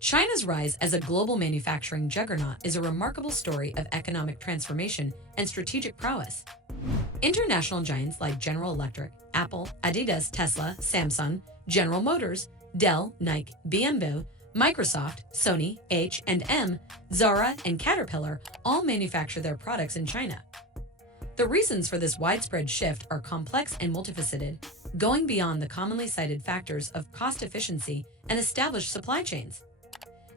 China's rise as a global manufacturing juggernaut is a remarkable story of economic transformation and strategic prowess. International giants like General Electric, Apple, Adidas, Tesla, Samsung, General Motors, Dell, Nike, BMW, Microsoft, Sony, H&M, Zara, and Caterpillar all manufacture their products in China. The reasons for this widespread shift are complex and multifaceted, going beyond the commonly cited factors of cost efficiency and established supply chains.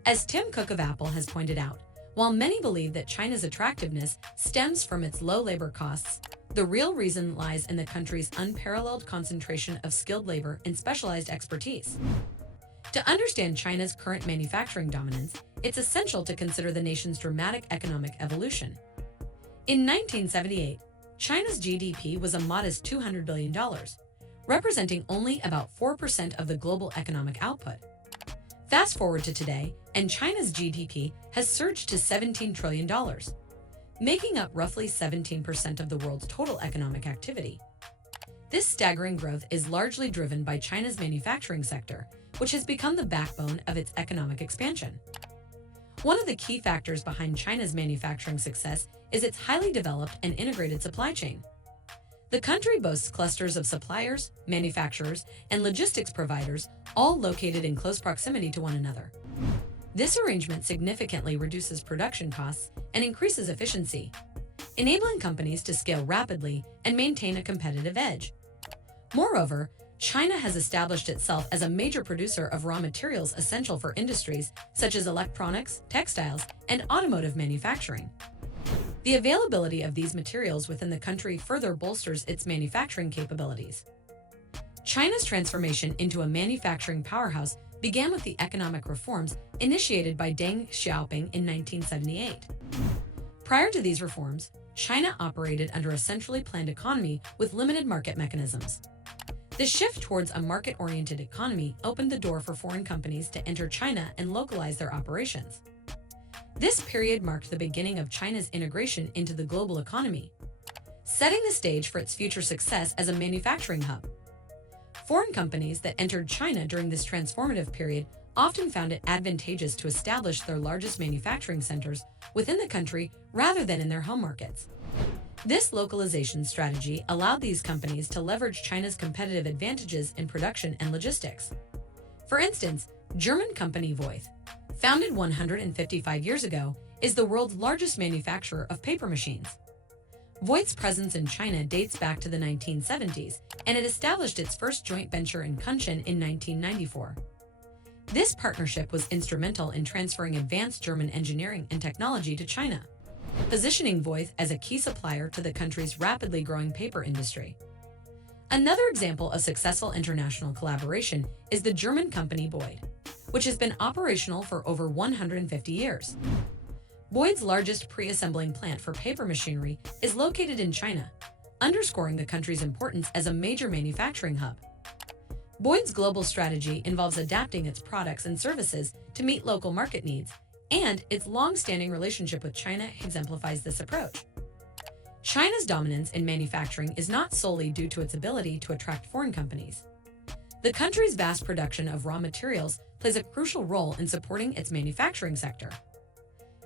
As Tim Cook of Apple has pointed out, while many believe that China's attractiveness stems from its low labor costs, the real reason lies in the country's unparalleled concentration of skilled labor and specialized expertise. To understand China's current manufacturing dominance, it's essential to consider the nation's dramatic economic evolution. In 1978, China's GDP was a modest $200 billion, representing only about 4% of the global economic output. Fast forward to today, and China's GDP has surged to $17 trillion, making up roughly 17% of the world's total economic activity. This staggering growth is largely driven by China's manufacturing sector, which has become the backbone of its economic expansion. One of the key factors behind China's manufacturing success is its highly developed and integrated supply chain. The country boasts clusters of suppliers, manufacturers, and logistics providers, all located in close proximity to one another. This arrangement significantly reduces production costs and increases efficiency, enabling companies to scale rapidly and maintain a competitive edge. Moreover, China has established itself as a major producer of raw materials essential for industries such as electronics, textiles, and automotive manufacturing. The availability of these materials within the country further bolsters its manufacturing capabilities. China's transformation into a manufacturing powerhouse began with the economic reforms initiated by Deng Xiaoping in 1978. Prior to these reforms, China operated under a centrally planned economy with limited market mechanisms. The shift towards a market-oriented economy opened the door for foreign companies to enter China and localize their operations. This period marked the beginning of China's integration into the global economy, setting the stage for its future success as a manufacturing hub. Foreign companies that entered China during this transformative period often found it advantageous to establish their largest manufacturing centers within the country rather than in their home markets. This localization strategy allowed these companies to leverage China's competitive advantages in production and logistics. For instance, German company Voith, founded 155 years ago, is the world's largest manufacturer of paper machines. Voith's presence in China dates back to the 1970s, and it established its first joint venture in Kunshan in 1994. This partnership was instrumental in transferring advanced German engineering and technology to China, positioning Voith as a key supplier to the country's rapidly growing paper industry. Another example of successful international collaboration is the German company Boyd, which has been operational for over 150 years. Boyd's largest pre-assembling plant for paper machinery is located in China, underscoring the country's importance as a major manufacturing hub. Boyd's global strategy involves adapting its products and services to meet local market needs, and its long-standing relationship with China exemplifies this approach. China's dominance in manufacturing is not solely due to its ability to attract foreign companies. The country's vast production of raw materials plays a crucial role in supporting its manufacturing sector.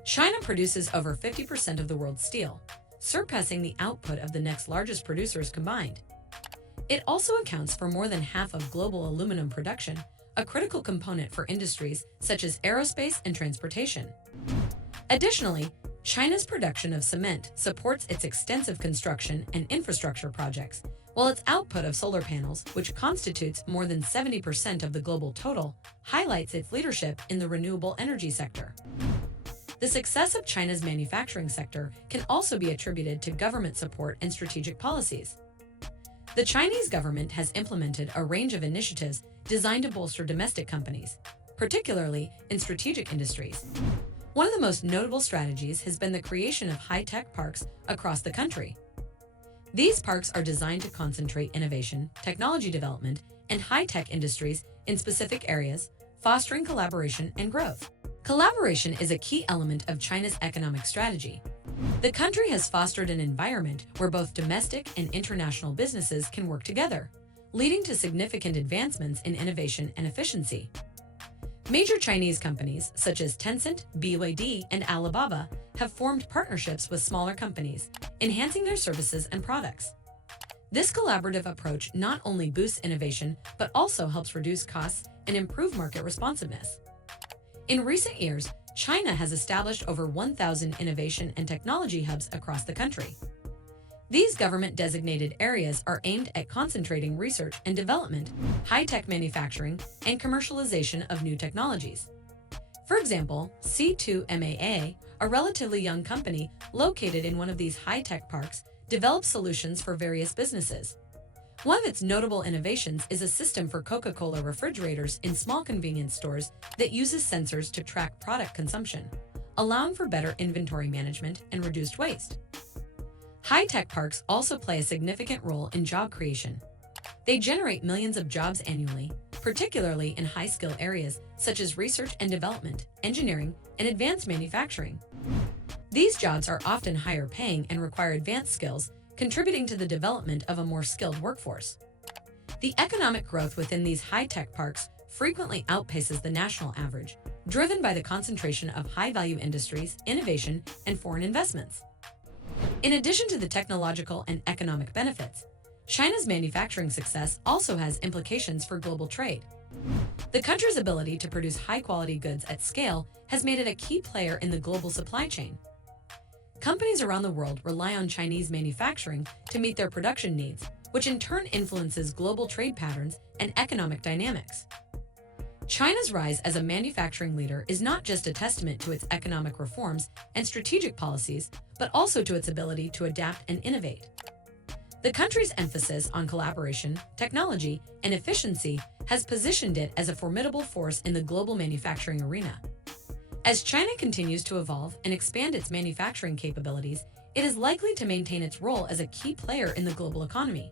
China produces over 50% of the world's steel, surpassing the output of the next largest producers combined. It also accounts for more than half of global aluminum production, a critical component for industries such as aerospace and transportation. Additionally, China's production of cement supports its extensive construction and infrastructure projects, while its output of solar panels, which constitutes more than 70% of the global total, highlights its leadership in the renewable energy sector. The success of China's manufacturing sector can also be attributed to government support and strategic policies. The Chinese government has implemented a range of initiatives designed to bolster domestic companies, particularly in strategic industries. One of the most notable strategies has been the creation of high-tech parks across the country. These parks are designed to concentrate innovation, technology development, and high-tech industries in specific areas, fostering collaboration and growth. Collaboration is a key element of China's economic strategy. The country has fostered an environment where both domestic and international businesses can work together, leading to significant advancements in innovation and efficiency. Major Chinese companies such as Tencent, BYD, and Alibaba have formed partnerships with smaller companies, enhancing their services and products. This collaborative approach not only boosts innovation, but also helps reduce costs and improve market responsiveness. In recent years, China has established over 1,000 innovation and technology hubs across the country. These government-designated areas are aimed at concentrating research and development, high-tech manufacturing, and commercialization of new technologies. For example, C2MAA, a relatively young company located in one of these high-tech parks, develops solutions for various businesses. One of its notable innovations is a system for Coca-Cola refrigerators in small convenience stores that uses sensors to track product consumption, allowing for better inventory management and reduced waste. High-tech parks also play a significant role in job creation. They generate millions of jobs annually, particularly in high-skill areas such as research and development, engineering, and advanced manufacturing. These jobs are often higher paying and require advanced skills, contributing to the development of a more skilled workforce. The economic growth within these high-tech parks frequently outpaces the national average, driven by the concentration of high-value industries, innovation, and foreign investments. In addition to the technological and economic benefits, China's manufacturing success also has implications for global trade. The country's ability to produce high-quality goods at scale has made it a key player in the global supply chain. Companies around the world rely on Chinese manufacturing to meet their production needs, which in turn influences global trade patterns and economic dynamics. China's rise as a manufacturing leader is not just a testament to its economic reforms and strategic policies, but also to its ability to adapt and innovate. The country's emphasis on collaboration, technology, and efficiency has positioned it as a formidable force in the global manufacturing arena. As China continues to evolve and expand its manufacturing capabilities, it is likely to maintain its role as a key player in the global economy.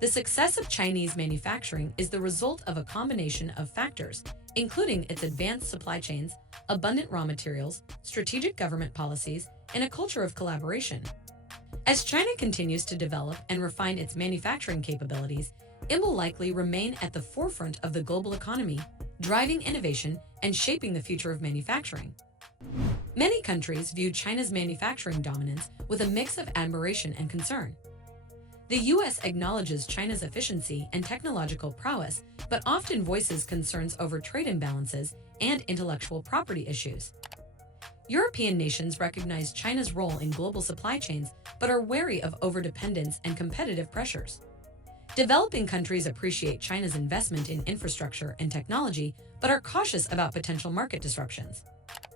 The success of Chinese manufacturing is the result of a combination of factors, including its advanced supply chains, abundant raw materials, strategic government policies, and a culture of collaboration. As China continues to develop and refine its manufacturing capabilities, it will likely remain at the forefront of the global economy, driving innovation and shaping the future of manufacturing. Many countries view China's manufacturing dominance with a mix of admiration and concern. The U.S. acknowledges China's efficiency and technological prowess, but often voices concerns over trade imbalances and intellectual property issues. European nations recognize China's role in global supply chains, but are wary of overdependence and competitive pressures. Developing countries appreciate China's investment in infrastructure and technology, but are cautious about potential market disruptions.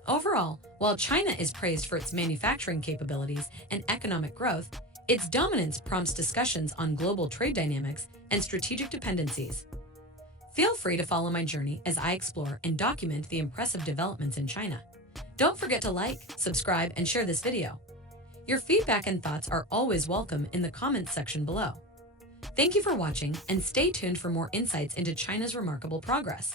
Overall, while China is praised for its manufacturing capabilities and economic growth, its dominance prompts discussions on global trade dynamics and strategic dependencies. Feel free to follow my journey as I explore and document the impressive developments in China. Don't forget to like, subscribe, and share this video. Your feedback and thoughts are always welcome in the comments section below. Thank you for watching, and stay tuned for more insights into China's remarkable progress.